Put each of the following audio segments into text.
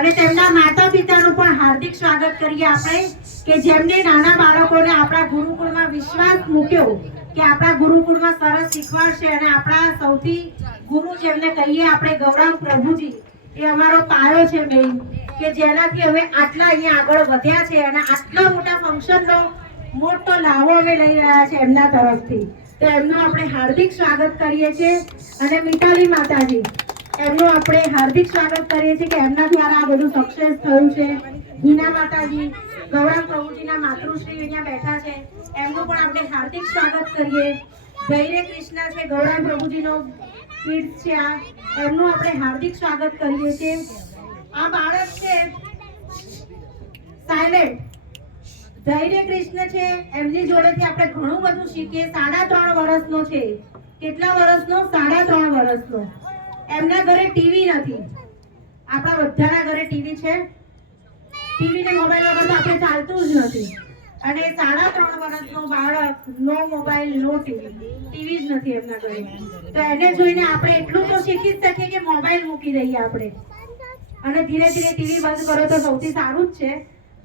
અને તેમના માતા પિતાનું પણ હાર્દિક સ્વાગત કરીએ આપણે કે જેમને નાના બાળકોને આપણા ગુરુકુળમાં વિશ્વાસ મૂક્યો કે આપણા ગુરુકુળમાં સરસ શીખવાડશે અને આપણા સૌથી ગુરુ જેમને કહીએ આપણે ગૌરાંગ પ્રભુજી, એ અમારો પાયો છે મેઇન, કે જેનાથી હવે આટલા અહીંયા આગળ વધ્યા છે અને આટલા મોટા ફંક્શનનો મોટો લાભો અમે લઈ રહ્યા છે એમના તરફથી. તો એમનું આપણે હાર્દિક સ્વાગત કરીએ છીએ. અને મિતાલી માતાજી, એમનું આપણે હાર્દિક સ્વાગત કરીએ છીએ કે એમના દ્વારા આ બધું સક્સેસ થયું છે. હિના માતાજી, ગૌરાંગ પ્રભુજીના માતૃશ્રી અહીંયા બેઠા છે, એમનું પણ આપણે હાર્દિક સ્વાગત કરીએ. ધૈર્ય કૃષ્ણ છે, ગૌરાંગ પ્રભુજીનો કિડ્સ છે, એમનું આપણે હાર્દિક સ્વાગત કરીએ છીએ. આ બાળક છે સાયલેન્ટ, ધૈર્ય કૃષ્ણ છે, એમની જોડેથી આપણે ઘણું બધું શીખીએ. 3.5 વર્ષનો છે. કેટલા વર્ષનો? 3.5 વર્ષનો. એમના ઘરે ટીવી નથી. આપણા બધાના ઘરે ટીવી છે. ટીવી ને મોબાઈલ વગર તો આપણે ચાલતું જ નથી. અને 3.5 વર્ષનો બાળક, નો મોબાઈલ નો ટીવી જ નથી એમના ઘરે. તો એને જોઈને આપણે એટલું તો શીખી જ શકીએ કે મોબાઈલ મૂકી દઈએ આપણે અને ધીરે ધીરે ટીવી બંધ કરો તો સૌથી સારું જ છે.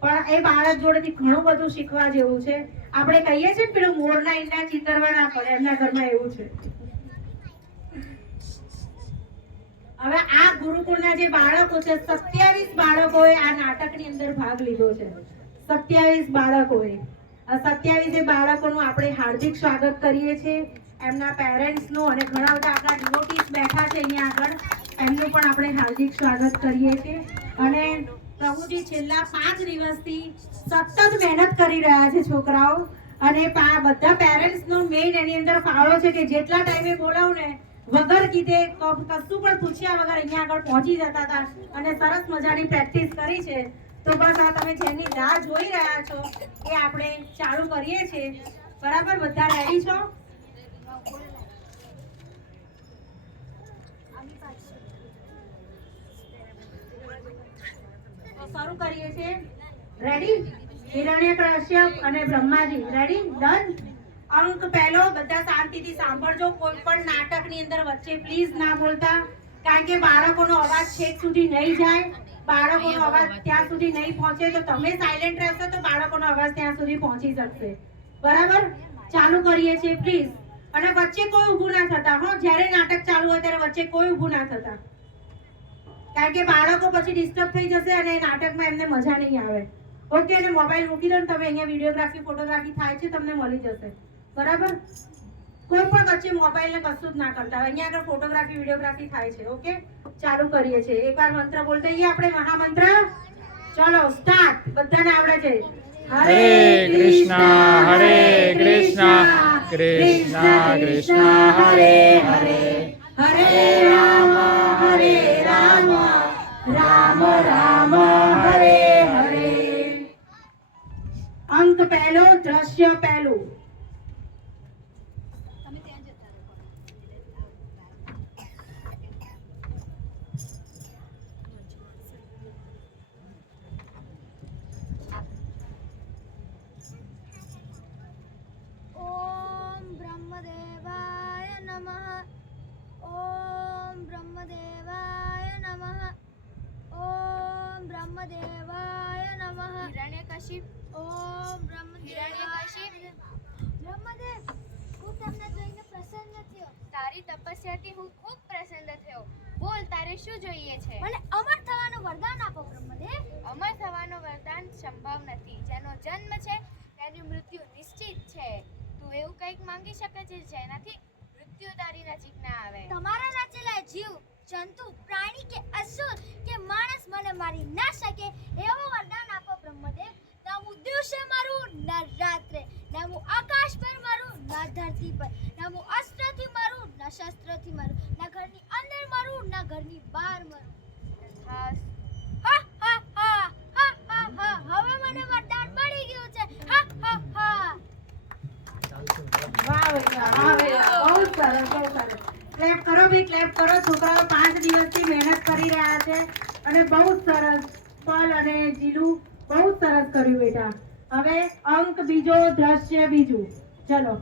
પણ એ બાળક જોડેથી ઘણું બધું શીખવા જેવું છે. આપણે કહીએ છીએ પેલું મોરના ઈંડા ચીતરવા ના પડે, એમના ઘરમાં એવું છે. હવે આ ગુરુકુળના જે બાળકો છે, 27 બાળકોએ આ નાટકની અંદર ભાગ લીધો છે. 27 બાળકોએ. આ 27 બાળકોનું આપણે હાર્દિક સ્વાગત કરીએ છીએ. એમના પેરેન્ટ્સનું અને ઘણા બધા આપણા ડિવોટીઝ બેઠા છે અહીંયા આગળ, એમનું પણ આપણે હાર્દિક સ્વાગત કરીએ છીએ. અને પ્રભુજી છેલ્લા 5 દિવસથી સતત મહેનત કરી રહ્યા છે છોકરાઓ. અને બધા પેરેન્ટ્સનો મેઇન એની અંદર ફાળો છે કે જેટલા ટાઈમે બોલાવું ને વગર કીધે કશું પણ પૂછ્યા વગર અહીંયા આગળ પહોંચી જતા હતા અને સરસ મજાની પ્રેક્ટિસ કરી છે. તો બસ આ તમે જેની રાહ જોઈ રહ્યા છો એ આપણે ચાલુ કરીએ છીએ. બરાબર? બધા રેડી છો? શરૂ કરીએ છીએ. રેડી? હિરણ્યકશ્યપ અને બ્રહ્માજી રેડી? ડન? અંક પહેલો, બધા શાંતિથી સાંભળજો. કોઈ પણ નાટકની અંદર વચ્ચે પ્લીઝ ના બોલતા, કારણ કે બાળકોનો અવાજ છેક સુધી નહીં જાય. બાળકોનો અવાજ ત્યાં સુધી નહીં પહોંચે તો તમે સાયલેન્ટ રહેશો તો બાળકોનો અવાજ ત્યાં સુધી પહોંચી શકશે. બરાબર? ચાલુ કરીએ છીએ પ્લીઝ. અને વચ્ચે કોઈ ઊભું ના થતા હો. જ્યારે નાટક ચાલુ હોય ત્યારે વચ્ચે કોઈ ઊભું ના થતા, કારણ કે બાળકો પછી ડિસ્ટર્બ થઈ જશે અને નાટકમાં એમને મજા નહીં આવે. ઓકે? અને મોબાઈલ મૂકી દો ને તમે. અહીંયા વિડીયોગ્રાફી ફોટોગ્રાફી થાય છે, તમને મળી જશે. બરાબર? કોઈ પણ વચ્ચે મોબાઈલ ને કશું જ ના કરતા. અહીંયા આગળ ફોટોગ્રાફી વિડીયોગ્રાફી થાય છે. ઓકે? ચાલુ કરીએ છીએ. એકવાર મંત્ર બોલતા જઈએ આપણે, મહામંત્ર. ચલો સ્ટાર્ટ. બધાને આવડે છે? હરે કૃષ્ણ હરે કૃષ્ણ કૃષ્ણ કૃષ્ણ હરે હરે હરે રામ હરે રામ રામ રામ હરે હરે. અંક પહેલો, દ્રશ્ય પહેલું. તારી તપસ્યાથી હું ખૂબ પ્રસન્ન થયો. બોલ, તારે શું જોઈએ છે? મને અમર થવાનું વરદાન આપો બ્રહ્મદેવ. અમર થવાનો વરદાન સંભવ નથી. જેનો જન્મ છે તેની મૃત્યુ નિશ્ચિત છે. તું એવું કંઈક માંગી શકે છે જેનાથી મૃત્યુ તારી નજીક ના આવે. તમારા રચેલા જીવ, જંતુ, પ્રાણી કે અસુર કે માણસ મને મારી ના શકે એવો વરદાન આપો બ્રહ્મદેવ. ના હું દિવસે મારું, ના રાત્રે, ના હું આકાશ પર મારું, ના ધરતી પર, ના હું અસ્ત્રથી મારું, ના શસ્ત્રથી મારું, ના ઘરની અંદર મારું, ના ઘરની બહાર મારું. ખાસ હા હા હા હા હા હા. હવે મને વરદાન મળી ગયું છે. હા હા હા. વાહ વાહ વાહ, બહુ સરસ, બહુ સરસ. ક્લેપ કરો ભાઈ, ક્લેપ કરો. છોકરાઓ 5 દિવસથી મહેનત કરી રહ્યા છે અને બહુ સરસ. પલ અને જીલું બહુ સરસ કર્યું બેટા. હવે અંક બીજો, દ્રશ્ય બીજું. ચલો.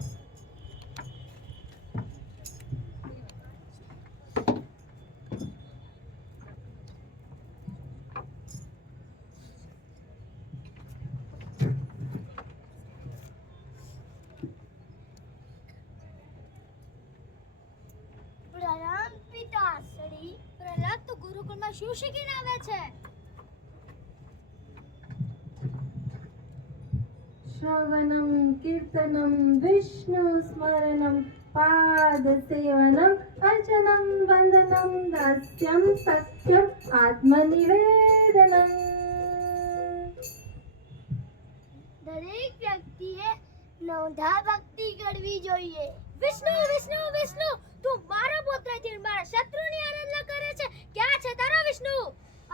શું શીખીને આવે છે? શ્રવણમ કીર્તનમ વિષ્ણુ સ્મરણમ પાદ સેવનમ અર્ચનમ વંદનમ દાસ્યમ સત્યમ આત્મનિવેદનમ. દરેક વ્યક્તિએ નવધા ભક્તિ કરવી જોઈએ. વિષ્ણુ વિષ્ણુ વિષ્ણુ, તું મારો પુત્ર છે, મારા શત્રુની આરાધના કરે છે. ક્યાં છે તારો વિષ્ણુ?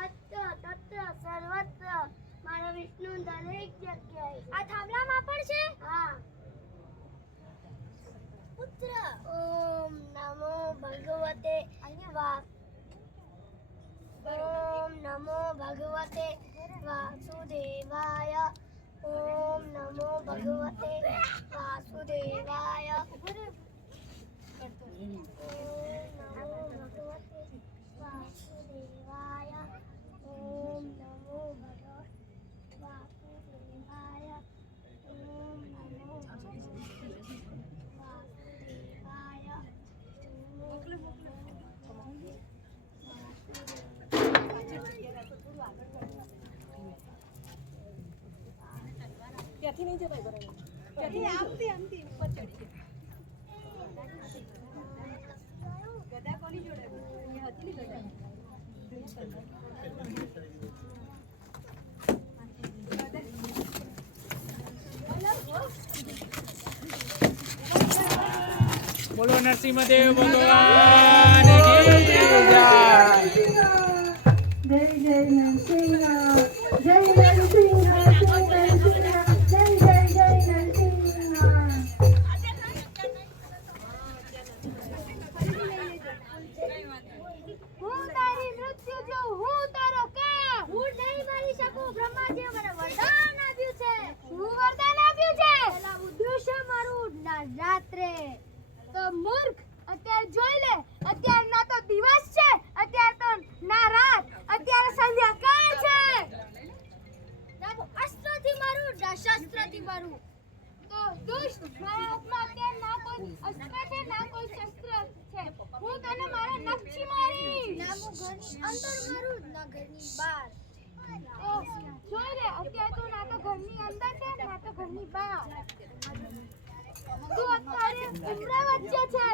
અત્ર તત્ર સર્વત્ર મારા વિષ્ણુ દરેક જગ્યાએ. આ થાંભલામાં પણ છે? હા. પુત્ર ઓમ નમો ભગવતે ઓમ નમો ભગવતે વાસુદેવાય. ઓમ નમો ભગવતે વાસુદેવાય. ઓમ નમો ભગવતે વાસુદેવાય. ઓમ નમો ભગવતે વાસુદેવાય. ઓમ નમો વાસુદેવાય. ત્યાંથી નહીં જવાય બરાબર. ત્યાંથી આમથી ઉપર ચડી. ગદા કોની જોડે અહીંયા હતી ને ગદા. બોલો નરસિંહદેવ ભગવાન કી જય. જય જય નરસિંહ, જય નરસિંહ, જય નરસિંહ, જય જય જય નરસિંહ. હું તારી મૃત્યુ જોઉં, હું તારો કામ. હું નહીં મરી શકું. બ્રહ્માજીએ મને વરદાન આપ્યું છે. શું વરદાન આપ્યું છે? પેલા ઉદ્દેશ્ય મારું ના રાત્રે. તો મૂર્ખ, અત્યારે જોઈ લે, અત્યારે ના તો દિવસ છે, અત્યારે તો ના રાત, અત્યારે સંધ્યાકાળ છે. ના હું અસ્ત્રથી મારું, ના શસ્ત્રથી મારું. તો દુષ્ટ, મારા હાથમાં અત્યારે ના કોઈ અસ્ત્ર છે, ના કોઈ શસ્ત્ર છે. હું તને મારા નખથી મારીશ. ના હું ઘરની અંદર મારું, ના ઘરની બહાર. તો જોઈ લે, અત્યારે તો ના તો ઘરની અંદર છે, ના તો ઘરની બહાર. તું અત્યારે ઉમરા વચ્ચે છે.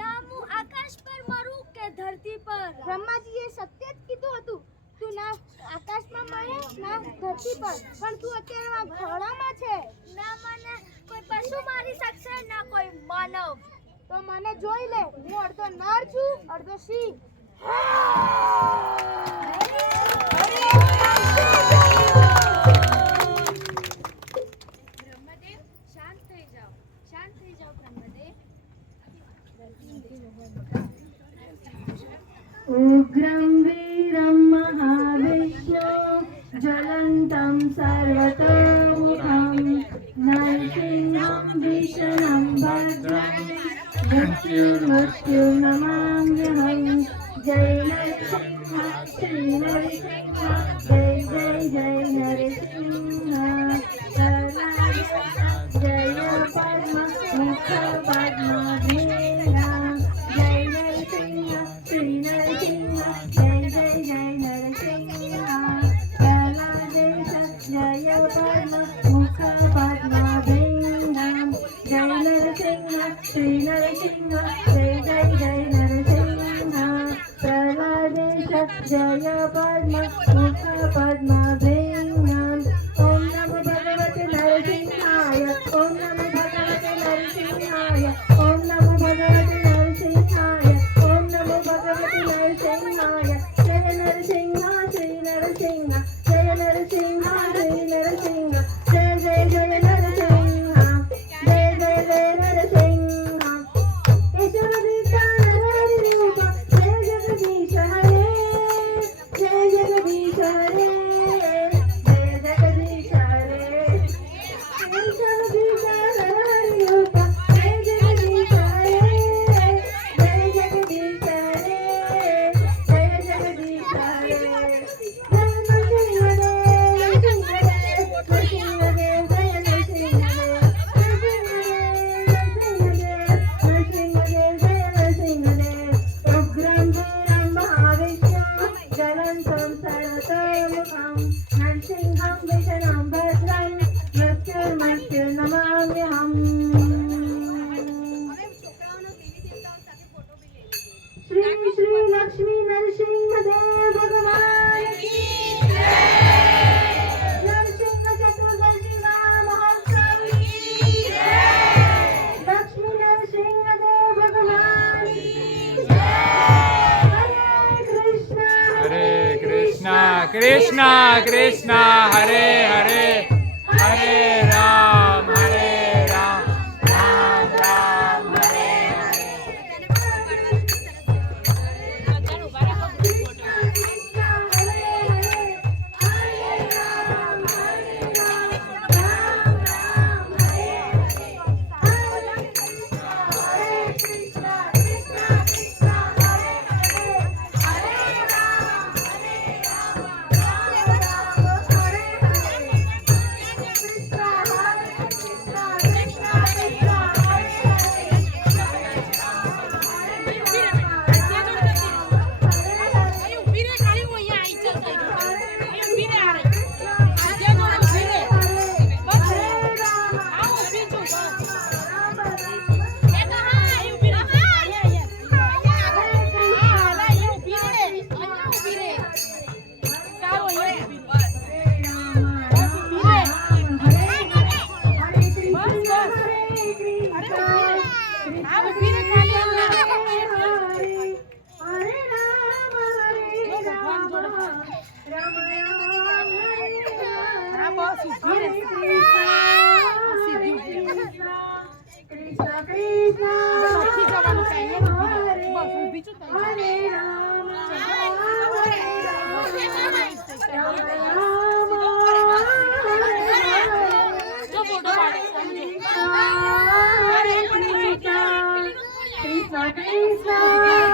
ના હું આકાશ પર મરું કે ધરતી પર. બ્રહ્માજીએ સત્ય જ કીધું હતું, તું ના આકાશમાં મરે ના ધરતી પર, પણ તું અત્યારે આ ખોળામાં છે. ના મને કોઈ પશુ મારી શકશે, ના કોઈ માનવ. તો મને જોઈ લે, હું અડધો નર છું, અડધો સિંહ. બ્રહ્મદેવ, શાંત થઈ જાઓ, શાંત થઈ જાઓ બ્રહ્મદેવ. ઉગ્રમ વીરમ મહાવિષ્ણુ જ્વલંતમ સર્વતોમુખમ નરસિંહં ભીષણં ભદ્રં મૃત્યુર્નમામ્યહં. જય નરસિંહ, શ્રી નરસિંહ, જય જય જય નરસિંહ. જય પદ્મ મુખ પદ્મભેદા. જય નરસિંહ, શ્રી નરસિંહ, જય જય જય નરસિંહ. પ્રહલાદેશ જય પદ્મ મુખ પદ્મભેદા. જય નરસિંહ, શ્રી નરસિંહ, જય જય જય નરસિંહ. પ્રહલાદેશ જય પદ્મ મુખ પદ્મભેદા. ઓમ નમો ભગવતે નરસિંહાય. ઓમ નમો ભગવતે નરસિંહાય. ઓમ નમો ભગવતે નરસિંહાય. ઓમ નમો ભગવતે નરસિંહાય. જય નરસિંહ, શ્રી નરસિંહ, જય નરસિંહ, શ્રી નરસિંહ, જય જય જય નરસિંહ, જય જય જય નરસિંહ. ઈશ્વરદીપ્તાન હરિરૂપ, જય જગદીશ હરે, જય જગદીશ હરે. शान्तं सर्वतोमुखं नरसिंहं विष्णुं भद्रं मृत्युर्मृत्युर्नमाम्यहम् श्री श्री लक्ष्मी नरसिंह देव भगवान की जय। नरसिंह चतुर्दशी का महोत्सव की जय। लक्ष्मी नरसिंह देव भगवान की जय। हरे कृष्णा कृष्णा कृष्णा हरे हरे हरे राम राम राम हरे हरे। Krishna